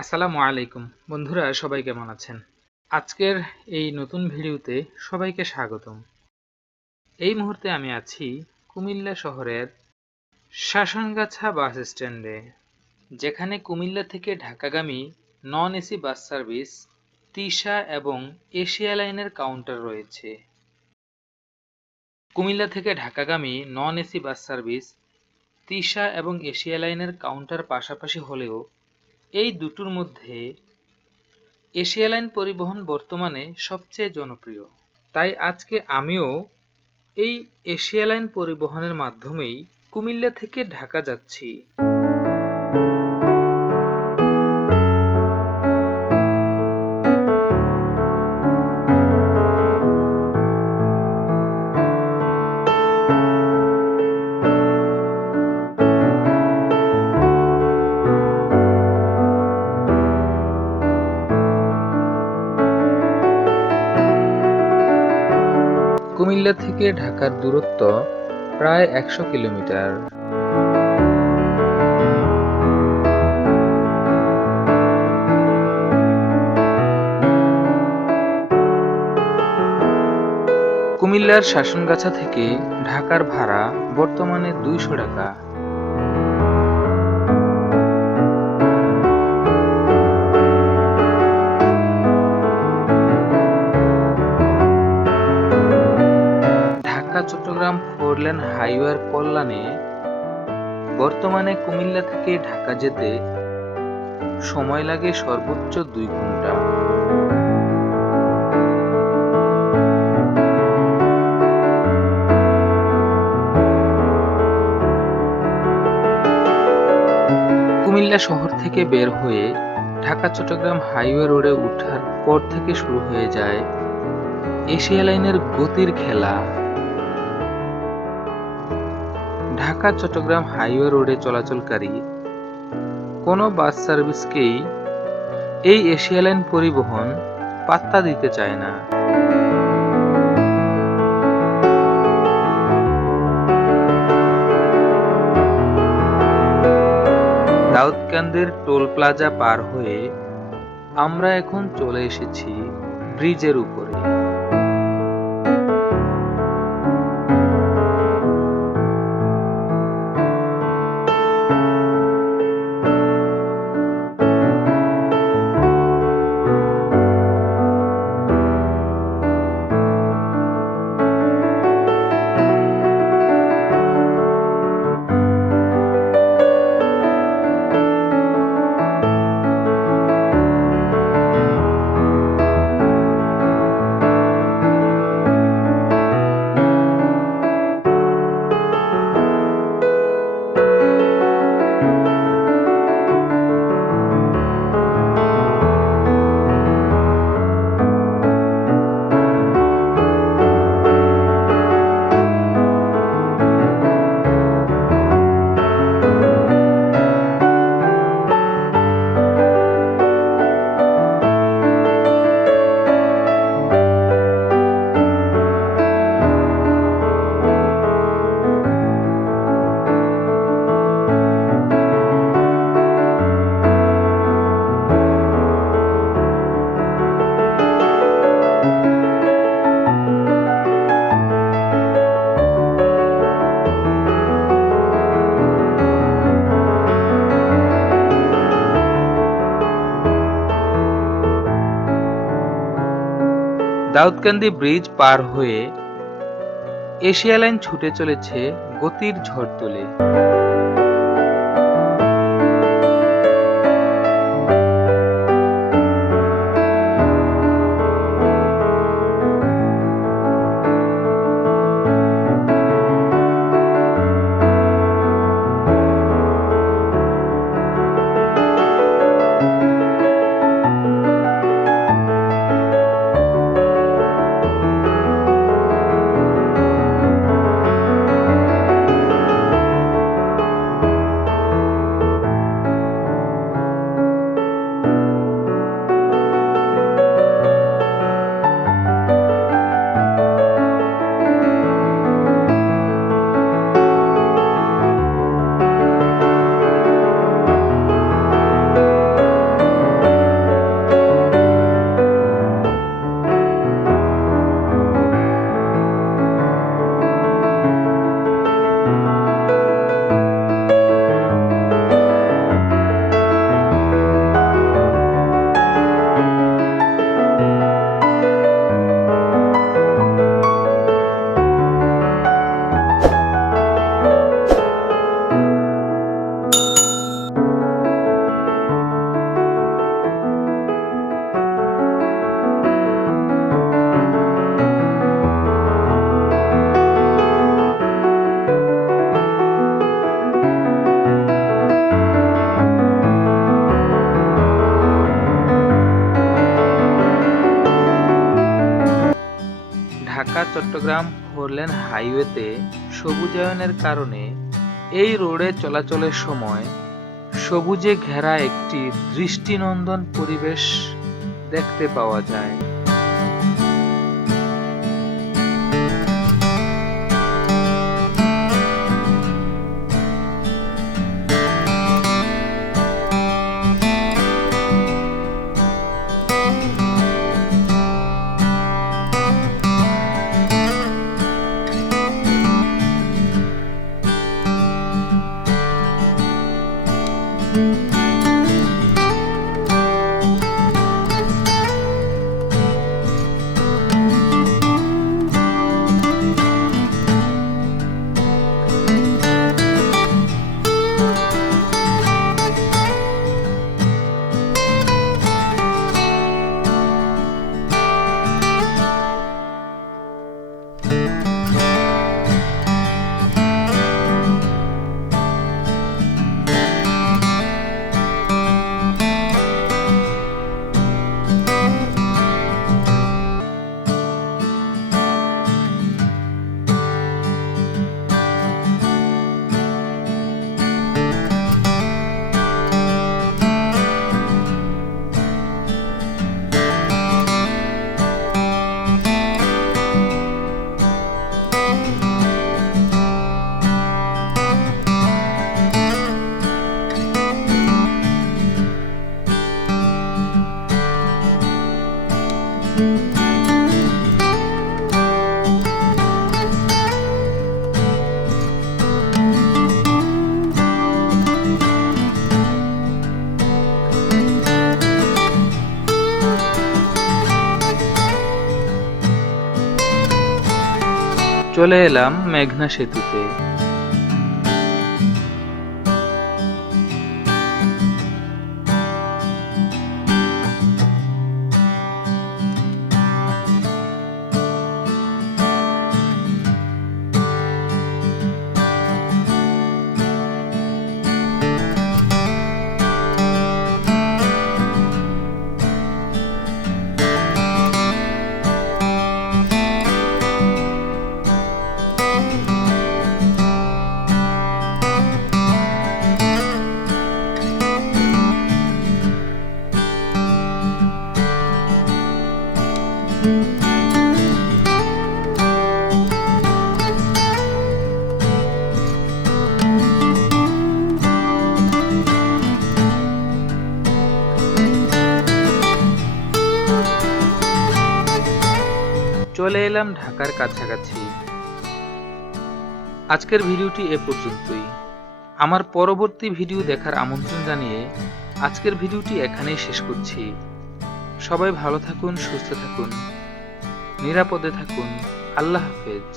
আসসালামু আলাইকুম। বন্ধুরা, সবাই কেমন আছেন? আজকের এই নতুন ভিডিওতে সবাইকে স্বাগতম। এই মুহূর্তে আমি আছি কুমিল্লা শহরের শাসনগাছা বাস স্ট্যান্ডে, যেখানে কুমিল্লা থেকে ঢাকাগামী non AC bus service, Tisha এবং এশিয়া লাইনের কাউন্টার রয়েছে। কুমিল্লা থেকে ঢাকাগামী non AC bus service, Tisha এবং এশিয়া লাইনের কাউন্টার পাশাপাশি হলেও এই দুটোর মধ্যে এশিয়া লাইন পরিবহন বর্তমানে সবচেয়ে জনপ্রিয়। তাই আজকে আমিও এই এশিয়া লাইন পরিবহনের মাধ্যমেই কুমিল্লা থেকে ঢাকা যাচ্ছি। কুমিল্লা থেকে ঢাকার দূরত্ব প্রায় একশো কিলোমিটার। কুমিল্লার শাসনগাছা থেকে ঢাকার ভাড়া বর্তমানে দুইশো টাকা। ফোরলেন হাইওয়ের কল্যাণে। বর্তমানে কুমিল্লা থেকে ঢাকা যেতে সময় লাগে সর্বোচ্চ দুই ঘণ্টা কুমিল্লা শহর থেকে বের হয়ে ঢাকা, চট্টগ্রাম হাইওয়ে রোডে ওঠার পর থেকে শুরু হয়ে যায় এশিয়া লাইনের গতির খেলা। ঢাকা, চট্টগ্রাম হাইওয়ে রোডে চলাচলকারী কোনো বাস সার্ভিসকেই এই এশিয়া লাইন পরিবহন পাত্তা দিতে চায় না। দাউদকান্দের টোল প্লাজা পার হয়ে আমরা এখন চলে এসেছি ব্রিজের উপরে। দাউদকান্দি ব্রিজ পার হয়ে এশিয়া লাইন ছুটে চলেছে গতির ঝড় তুলে। ঢাকা, চট্টগ্রাম ফোরলেন হাইওয়েতে সবুজায়নের কারণে। এই রোডে চলাচলের সময় সবুজে ঘেরা একটি দৃষ্টিনন্দন পরিবেশ দেখতে পাওয়া যায়। চলে এলাম মেঘনা সেতুতে। চলে এলাম ঢাকার কাছাকাছি। আজকের ভিডিওটি এ পর্যন্তই। আমার পরবর্তী ভিডিও দেখার আমন্ত্রণ জানিয়ে আজকের ভিডিওটি এখানেই শেষ করছি। সবাই ভালো থাকুন, সুস্থ থাকুন, নিরাপদে থাকুন। আল্লাহ হাফেজ।